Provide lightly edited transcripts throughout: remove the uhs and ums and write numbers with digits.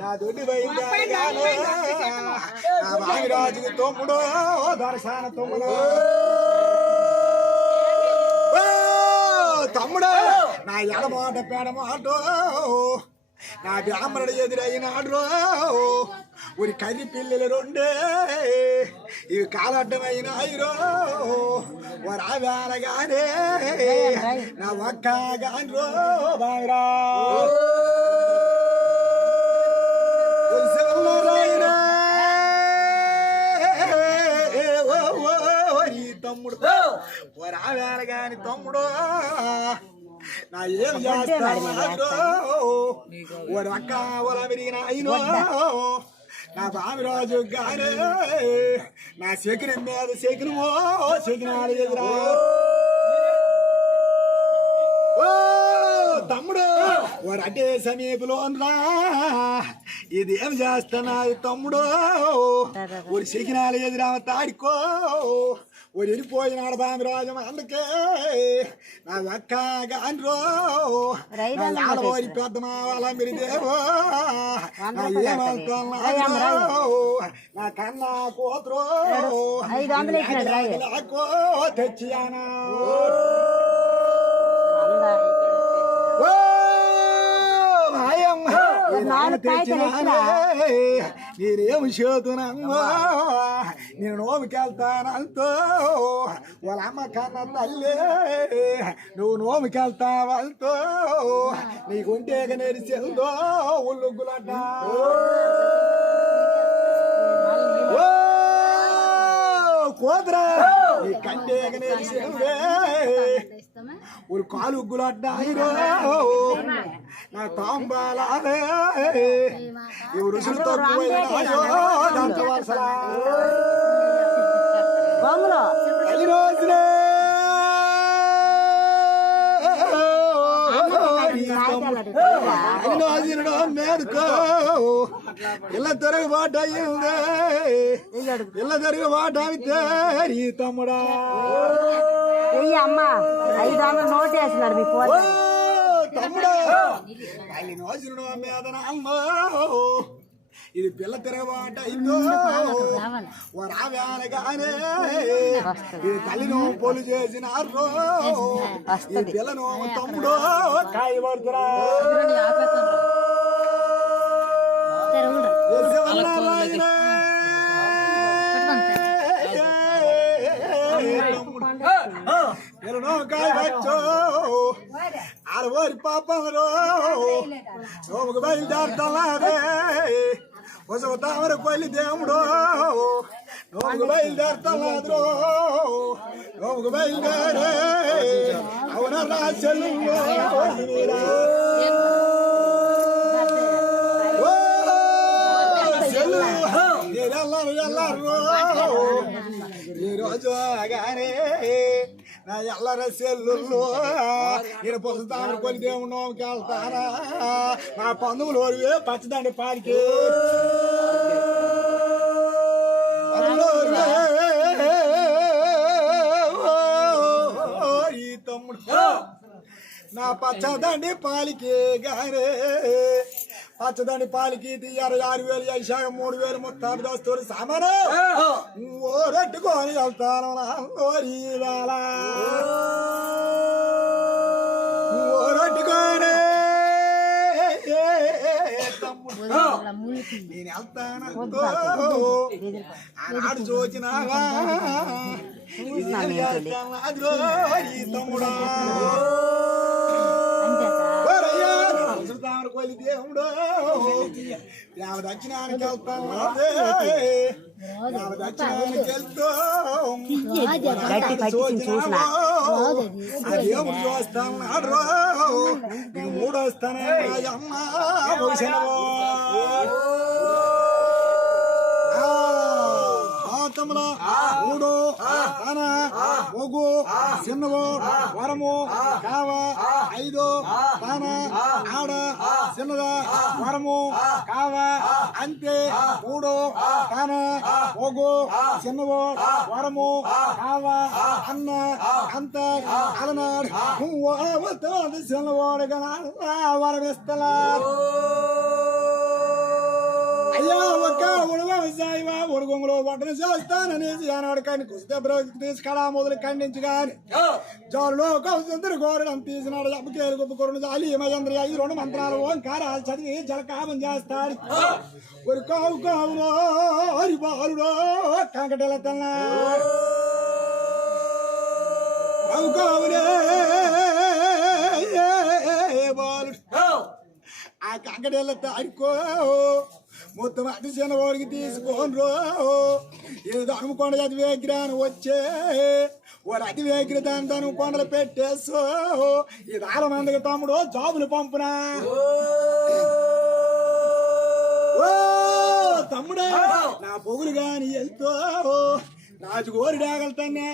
నా దొడ్డి రాజుకు తమ్ముడు దర్శన తమ్ముడు తమ్ముడు నా ఎడమాట పేడమాట నా బ్రాహ్మణుడు ఎదురైనాడు ఊరి కర్రి పిల్లలు రెండే ఇవి కాలడ్డమైన ఐరో రాగానే నా ఒక్క గాండ్రో బాగా తమ్ముడు రావేల గాని తమ్ముడు నా ఏం చేస్తాను ఓరి అక్క ఒల విరిగిన అయినో నా బామిరాజు గానే నా శకినం మీద శకినమో శకినాలు ఎదురా తమ్ముడు ఓరి అంటే సమీపంలో రా ఇది ఏం చేస్తున్నాయి తమ్ముడు ఊరి శకినాలు ఎదురా తాడుకో ఊరి వెళ్ళిపోయినాడు బామిరాజం అందుకే నా అక్క గాండ్రో ఓరి పెద్ద మావాల మీరు దేవో నా కన్నా కూతురు తెచ్చియానా నేనేమి చేతునమ్మో నేను నోమికెళ్తానంతో వాళ్ళ అమ్మ కన్న తల్లి నువ్వు నోమికెళ్తావంతో నీకుంటే నెరిసిందో ఉల్లుగులట కోదరా నీ కంటే నెరిసిందే ஒரு காலு குலாட்டாயிரோ நான் தாம்பாலே இவரு சுத்தோயோ దంత వరసలా వాములో ఐరోజునే ఐరోజునో మేరుకో ಎಲ್ಲ ತರಗ ಬಾಟ ಇದೆ ಎಲ್ಲ ತರಗ ಬಾಟ ಆಗುತ್ತೆ ಈ ತಮ್ಮಡ అమ్మ 500 నోట్ వేసినాడు మీ పోతే తమ్ముడు ಅಲ್ಲಿ నోసినడు అమ్మేదన అమ్మ ఇది పిల్ల తిరగబాట అయిందో రాగానే ఇది తల్లిను పోలు చేసినారు ఈ పిల్లను తమ్ముడు కాయబడుతురా ఆడవారి పాపంలో సోముకు బయలుదేరుతాడే వసవ తామర పల్లి దేవుడు నోముకు బయలుదేరుతాడు నోముకు బయలుదేరే అవున రాజలు ఈరోజు గానే నా ఎల్లర సెల్లుల్లో నేను పుస్తకాలు కొని దేవుడు నోముకి వెళ్తానా నా పందువులు ఓడివే పచ్చదండి పాడికి ఈ తమ్ముడు నా పచ్చదండి పాలికి గానే పచ్చదండి పాలకి తీయారు 6,000 ఐశాఖ 3,000 ముత్తాబు దోస్తూరు సామాను ఓరెట్టుకొని వెళ్తాను ఓరెట్టుకొని నేను వెళ్తాను ఆనాడు చూచినాగా తమ్ముడా కొలి దేవుడు దక్షిణానికి వెళ్తాను దక్షిణానికి వెళ్తూ దేవుడు చూస్తాను నీకు 3 వస్తానే అమ్మ ముహూర్తంలో మూడు తన మొగు చిన్నవు వరము కావ ఐదు తన ఆడ చిన్నద వరము కావ అంతే మూడు తన మొగు చిన్నవు వరము కావ అన్న అంత అలనాడు చిన్నవాడుగా వరమిస్తలా అయ్యా ఒక్క ఉడవసాయివా ఉడుగుంగులో వంటను చేస్తాననేసి ఆనాడు కానీ కుస్తే తీసుకడా మొదలు ఖండించి గాని జోరులో కౌసందరు గోరడం తీసినాడు అబ్బకేలు గొప్ప కొరను జాలి మహేంద్ర 2 మంత్రాలు ఓంకారాలు చదివి జలకామం చేస్తాడు ఒక కావు కావులో హరి బాలుడో కంకటెల తన్నాడు కావు కావులే బాలుడు ఆ కంకటెల తాడుకో మొత్తం అతి చిన్నవాడికి తీసుకోనరో ఏదో అనుకోండి అది విగ్రహాన్ని వచ్చే వాడు అతి విగ్రహాన్ని తను కొండలు పెట్టేసో ఇది 4 మందికి తమ్ముడు జాబులు పంపునా ఓ తమ్ముడే నా పొగులు గాని వెళ్తో నాజు గోరి డాగలుతానే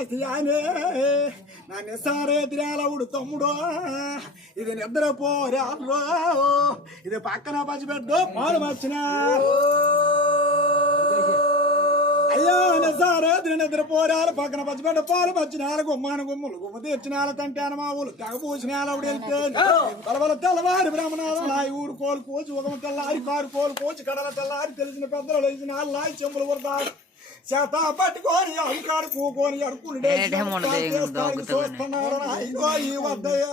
నా నిస్సారే తిరాలవుడు తమ్ముడు ఇది నిద్రపోరాలో ఇది పక్కన పచ్చిపెట్టు పాలు మర్చిన అయ్యో నిస్సారే నిద్రపోరాలు పక్కన పచ్చిపెట్టు పాలు మర్చినారు గుమ్మాను గుమ్ములు గుమ్మ తీర్చినాల తంటాను మా ఊళ్ళు తెగ పూసినాలవుడు వెళ్తే బలబల తెల్లవారి బ్రహ్మనాథం లాయి ఊరు కోలు కోచి ఒక తెల్లారి కారు కోలు కోచి కడల తెల్లారి తెలిసిన పెద్దలు లేచిన లాయి చెంబులు కొడతారు చేత పట్టుకొని అడికాడు కూకొని అడుకుండే చూస్తున్నాడు ఈ వద్దయ్యా